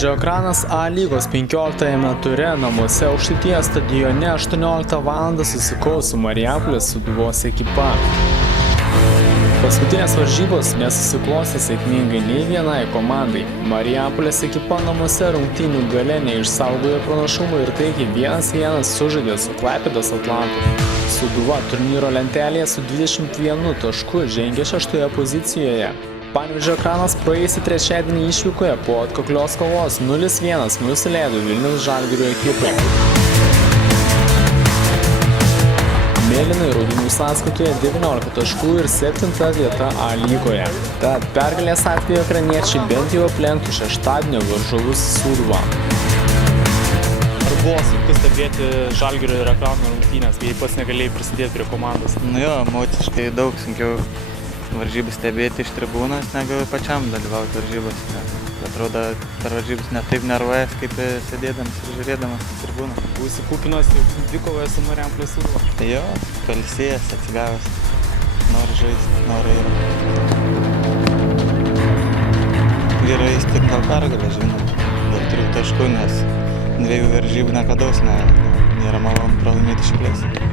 Panevėžio Ekranas A lygos 15-ame ture namuose Aukštaitijos stadione 18 val. Susikaus su Marijampolės Sūduvos ekipa. Paskutinės varžybos nesusiklostė sėkmingai nei vienai komandai. Marijampolės ekipa namuose rungtynių gale neišsaugojo pranašumą ir taikiai 1-1 sužaidė su Klaipėdos Atlantu. Sūduva turnyro lentelėje su 21 tašku žengė 6 pozicijoje. Panevėžio Ekranas praėjusį trečiadienį išvykoje po atkaklios kovos 0-1 nusileido Vilniaus Žalgirio ekipai. Mėlynai raudonų sąskaitoje 19 taškų ir 7 vieta A lygoje. Tad pergalės atveju ekraniečiai bent jau aplenktų šeštadienio varžovus Sūduvą. Ar buvo sunku stebėti Žalgirio ir Ekrano rungtynes, kai pats negalėjai prisidėti prie komandos? Jo, emociškai daug sunkiau varžybų stebėti iš tribūnos, negu pačiam dalyvauti varžybose. Atrodo, per varžybas ne taip nervuojas, kaip sėdėdamas ir žiūrėdamas į tribūną. Būsi kūpinosi dvikovoje su Marijampolės Sūduva? Jo, pailsėjęs, atsigavęs, nori žaisti, nori ir vyrai tik gal pergalę, žinot, dėl 3 taškų, nes 2 varžybų niekadaus nėra malonu pralaimėti iš eilės.